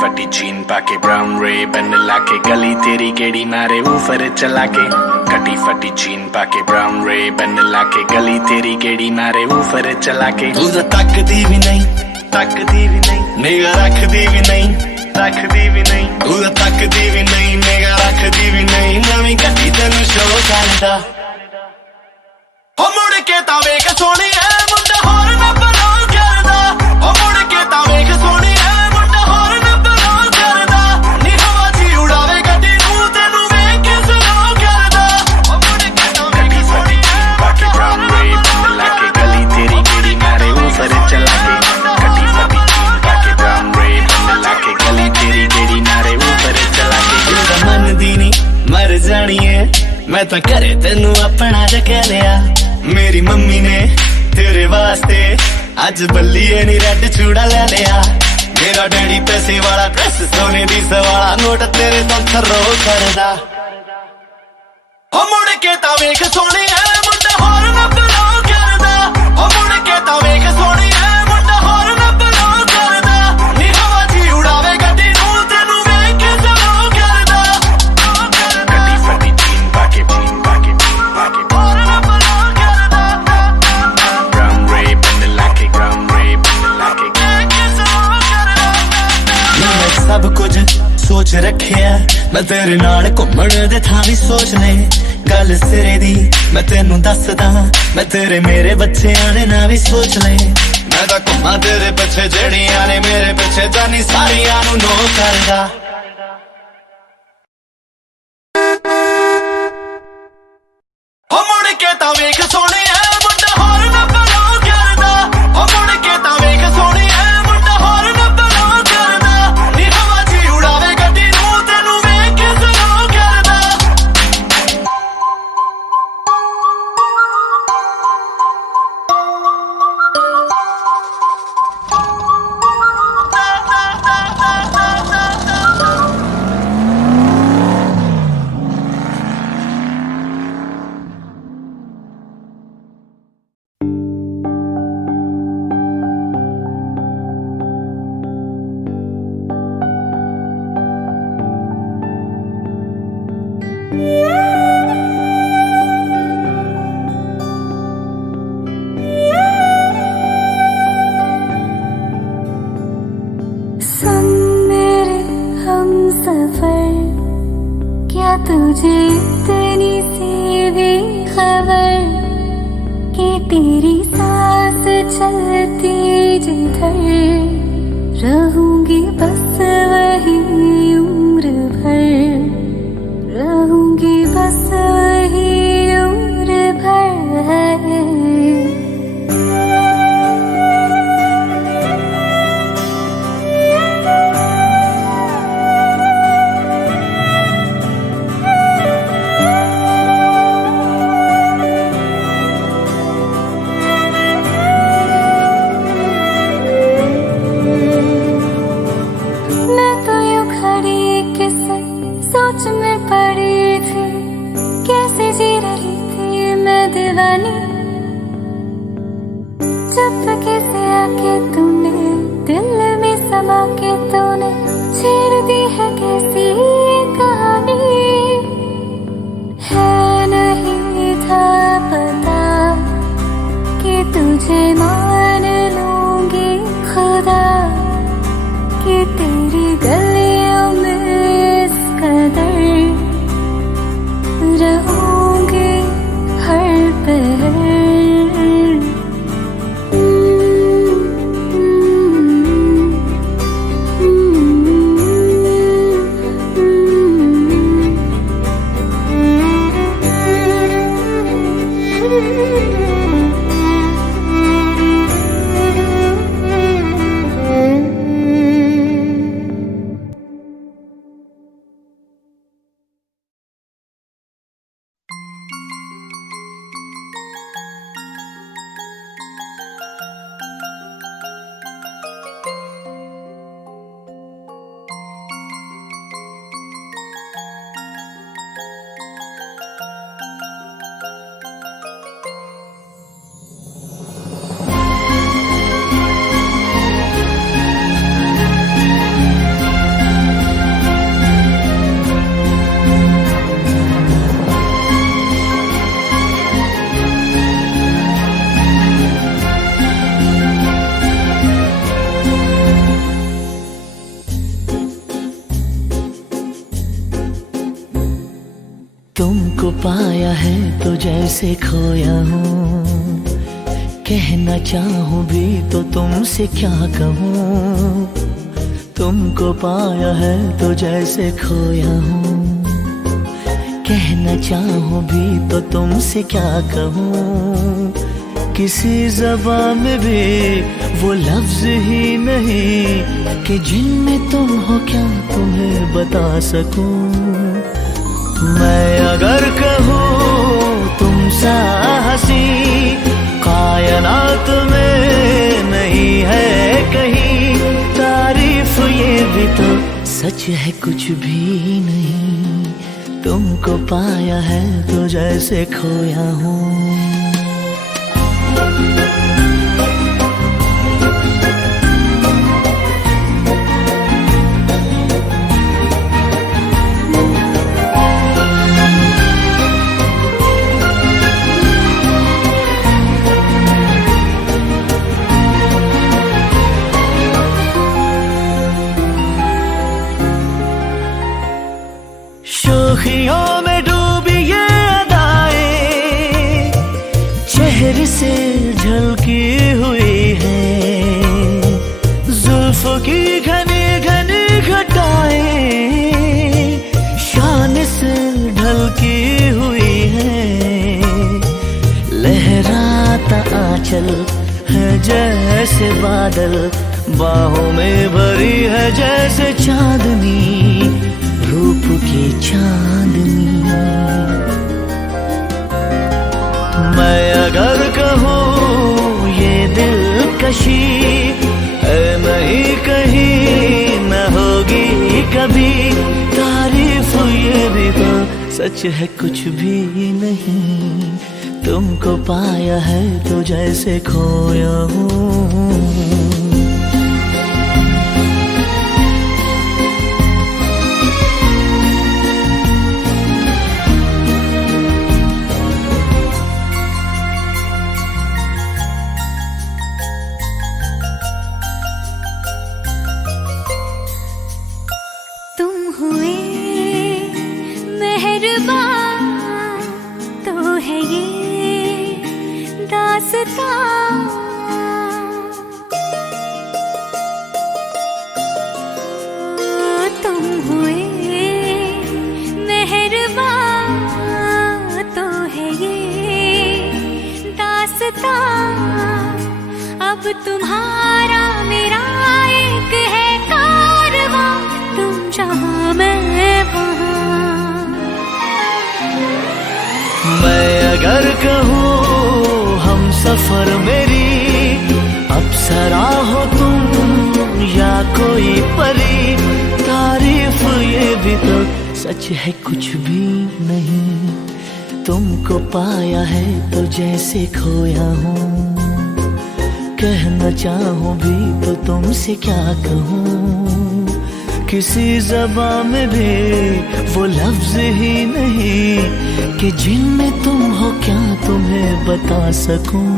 फटी जीन पाके ब्राउन रेबन लाके गली तेरी गेड़ी मारे ऊपर चला के कटी फटी जीन पाके ब्राउन रेबन लाके गली तेरी गेड़ी मारे ऊपर चला के तू तो तकदी भी नहीं निगाह रखदी भी नहीं तू तो तकदी भी नहीं निगाह रखदी भी नहीं नवीं कटी तेनू शो करदा ओ मुड़ के तां वेख सोहणी ऐ मुंडा होर ना बलां करदा ओ मुड़ के तां वेख सोहणी ऐ मुंडा होर ना बलां करदा नी हवा ची उड़ावे गड्डी नू तेनू वेख के सलां करदा ओ मुड़ के तां वेख सोहणी ऐ बाकी ब्राउन रे बंद लाके गली तेरी गेड़ी मारे ऊपर चला के कटी फटी जीन बाकी ब्राउन रे बंद लाके गली तेरी गेड़ी मारे ऊपर चला के मन दी नी मर जानी है मैं तो करे तेनू अपना जगह लिया मेरी मम्मी ने तेरे वास्ते आज बल्लीए नी रेड चूड़ा ले लिया मेरा डैडी पैसे वाला ड्रेस सोने दी सवाला नोट तेरे तो थरो करदा ओ मुड़ के तां वेख सोहणी ऐ मुंडा होर ना बलां करदा ओ मुड़ के तां वेख सोहणी ऐ मुंडा होर ना बलां करदा नी हवा ची उड़ावे गड्डी नू तेनू वेख के सलां करदा गड्डी फटी जीन पाके होर ना बलां करदा ब्राउन रे बंद लाके वेख के सलां करदा मैं सब कुछ सोच रखिया मैं तेरे नाल घुम्मण दे थां भी सोच ले गल सिरे दी मैं तेनू दसदा मैं तेरे मेरे बच्चेआं दे नां भी सोच ले मैं तां घुम्मां तेरे पिछे जेड़ियां ने मेरे पिछे जानी सारियां नू नो करदा ओ मुड़ के तां वेख सोहणी ऐ मुंडा होर ना बलां करदा ओ मुड़ के तां वेख सोहणी ऐ मुंडा होर ना बलां करदा नी हवा ची उड़ावे गड्डी नू तेनू वेख के सलां करदा तुझे इतनी सी भी खबर कि तेरी सांस चलती जिधर रहूंगी बस वही उम्र भर, रहूंगी बस वही उम्र भर। सोच में पड़ी थी कैसे जी रही थी मैं दीवानी, चुपके से आके तूने दिल में समा के तूने छेड़ दी है कैसी ये कहानी। है नहीं था पता कि तुझे मान लूंगी खुदा, कि तेरी गलियों में कदर रहूंगी हर पहर। तुमको पाया है तो जैसे खोया हूँ, कहना चाहूँ भी तो तुमसे क्या कहूँ। तुमको पाया है तो जैसे खोया हूँ, कहना चाहूँ भी तो तुमसे क्या कहूँ। किसी ज़बान में भी वो लफ्ज़ ही नहीं कि जिनमें तुम हो क्या तुम्हें बता सकूँ। मैं अगर कहूँ तुम सा हंसी कायनात में नहीं है कहीं, तारीफ ये भी तो सच है कुछ भी नहीं। तुमको पाया है तो जैसे खोया हूँ। शोखियों में डूबी ये अदाएं चेहरे से झलकी हुई है, जुल्फों की घनी घनी घटाएं शान से ढलकी हुई है। लहराता आंचल है जैसे बादल, बाहों में भरी है जैसे चांदनी, रूप की चांदनी। मैं अगर कहूँ ये दिलकशी है नहीं कहीं न होगी कभी, तारीफ ये भी तो सच है कुछ भी नहीं। तुमको पाया है तो जैसे खोया हूँ। हुए मेहरबान सफर मेरी, अप्सरा हो तुम या कोई परी, तारीफ ये भी तो सच है कुछ भी नहीं। तुमको पाया है तो जैसे खोया हूँ, कहना चाहूँ भी तो तुमसे क्या कहूँ, किसी ज़बान में भी वो लफ्ज़ ही नहीं कि जिनमें तुम हो क्या तुम्हें बता सकूं।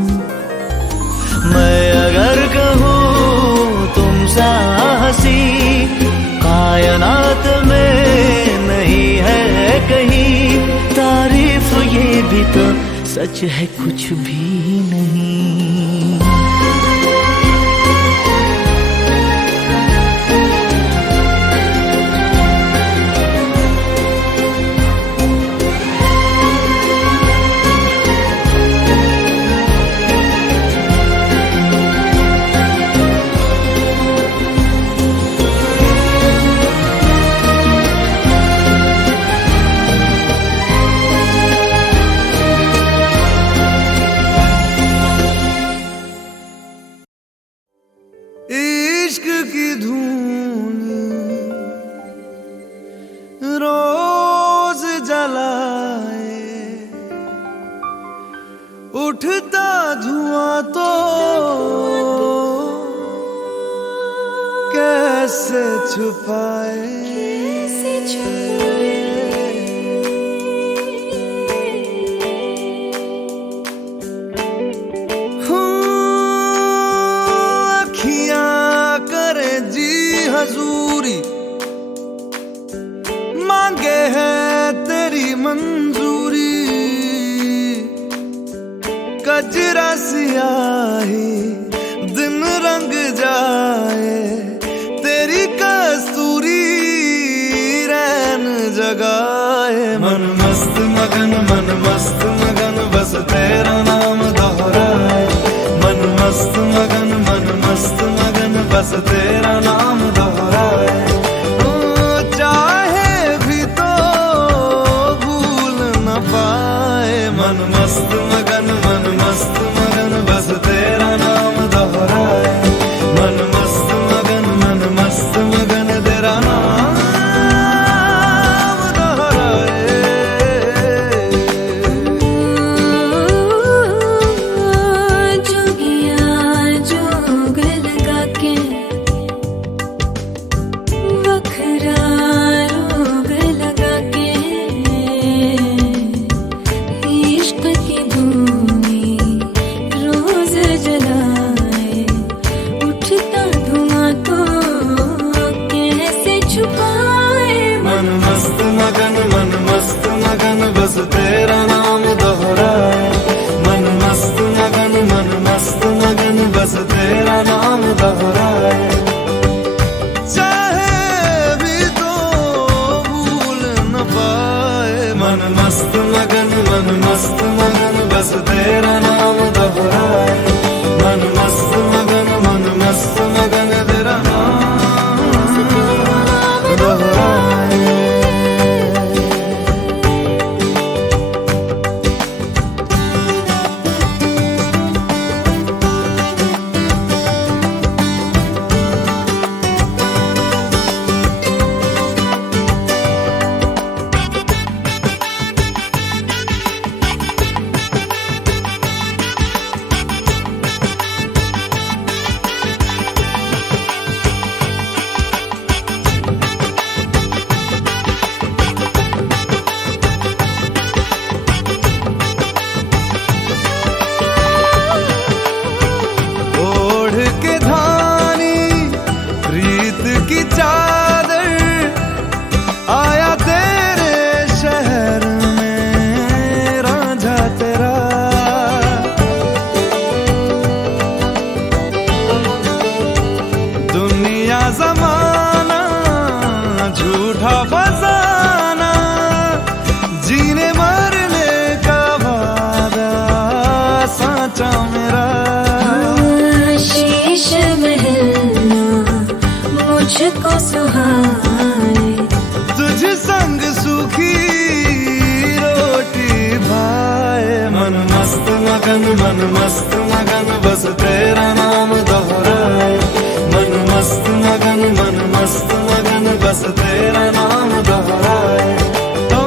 मैं अगर कहूँ तुम सा हंसी कायनात में नहीं है कहीं, तारीफ ये भी तो सच है कुछ भी नहीं। इश्क की धून रोज जलाए, उठता धुआं तो कैसे छुपाए। हजूरी मांगे है तेरी मंजूरी, कजरा सियाही दिन रंग जाए, तेरी कस्तूरी रैन जगाए। मन मस्त मगन बस तेरा नाम दोहराए, मन मस्त मगन बस तेरा नाम दोहराए। चाहे भी तो भूल न पाए, मन मस्त मगन बस तेरा नाम दोहराए, मन मस्त मगन तेरा नाम दोहराए। जोगिया जोग लगा के वखरा रोग लगा के, इश्क की धूनी रोज जलाए, उठता धुआं तो कैसे छुपाए। मन मस्त मगन बस तेरा नाम दोहराए, मन मस्त मगन बस तेरा नाम दोहराए। चाहे भी तो भूल न पाए, मन मस्त मगन बस तेरा नाम दोहराए, मन मस्त मगन तेरा नाम दोहराए। मुझको सुहाए, तुझ संग सूखी रोटी भाए। मन मस्त मगन बस तेरा नाम दोहराए। तो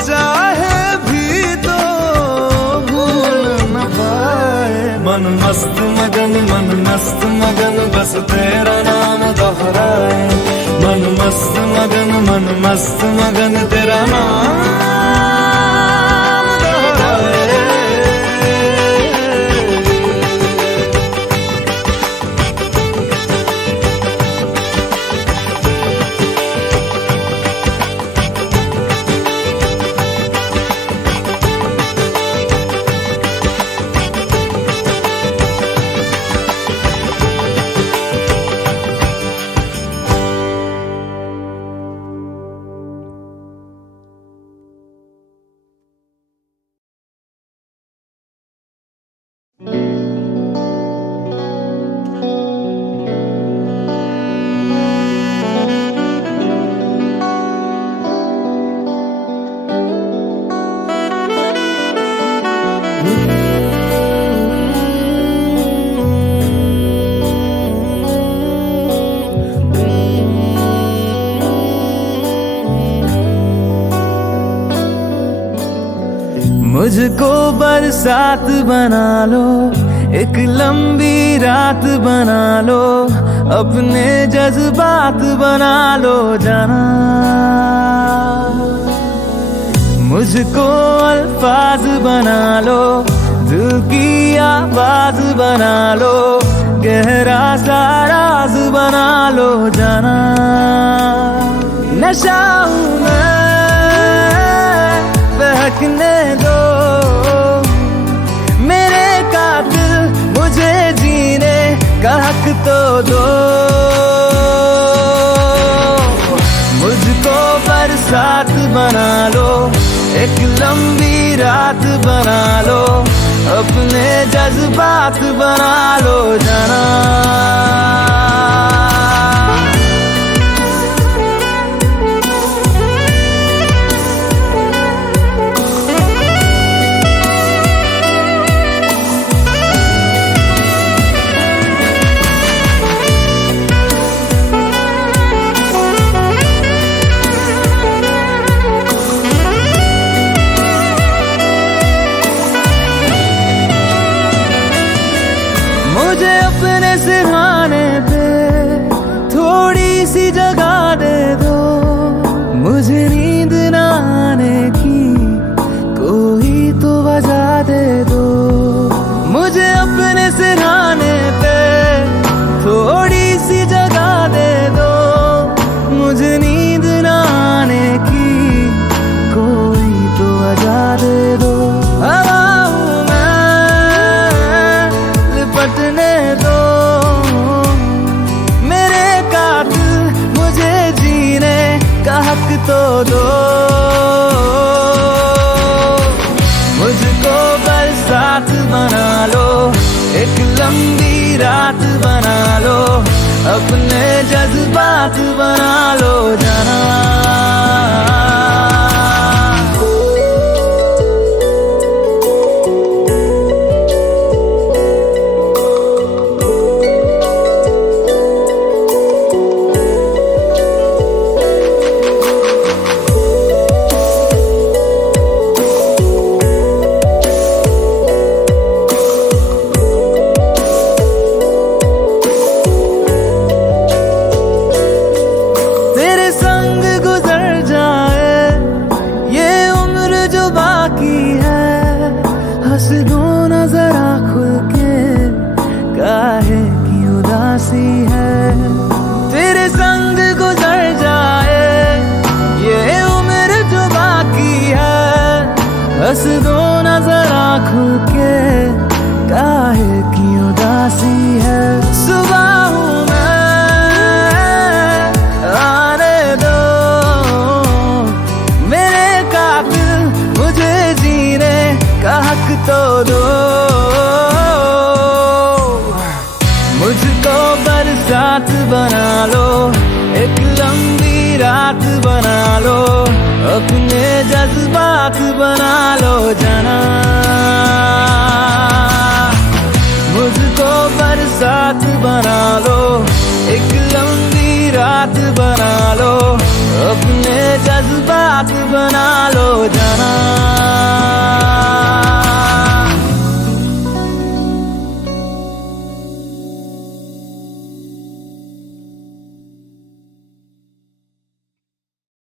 चाहे भी तो भूल न पाए। मन मस्त मगन बस तेरा नाम दोहराए। मन मस्त मगन तेरा नाम दोहराए। मुझको बरसात बना लो, एक लंबी रात बना लो, अपने जज्बात बना लो जाना। मुझको अल्फाज बना लो, दिल की आवाज बना लो, गहरा सा राज बना लो जाना। नशा हूं मैं, बहकने दो मेरे कातिल, मुझे जीने का हक तो दो। मुझको बरसात बना लो, एक लंबी रात बना लो, अपने जज्बात बना लो जाना। मुझे अपने सिरहाने पे थोड़ी सी जगह दे दो, मुझे नींद न आने की कोई तो वजह दे दो। मुझे अपने सिरहाने पे थोड़ी सी जगह दे दो, मुझे नींद न आने की कोई तो वजह दे दो। हवा हूं मैं, लिपटने दो मेरे कातिल, मुझे जीने का हक तो दो। मुझको बरसात बना लो, एक लंबी रात बना लो, अपने जज्बात बना लो जाना। हंस दो न जरा खुल के, काहे की उदासी है। तेरे संग गुजर जाए ये उम्र जो बाकी है, हंस दो न जरा खुल के, काहे की उदासी है। सुबह हूं मैं, आने दो मेरे कातिल, मुझे जीने का हक तो दो। मुझको बरसात बना लो, एक लंबी रात बना लो, अपने जज्बात बना लो जाना। मुझको बरसात बना लो, एक लंबी रात बना लो, साथ बना लो जाना।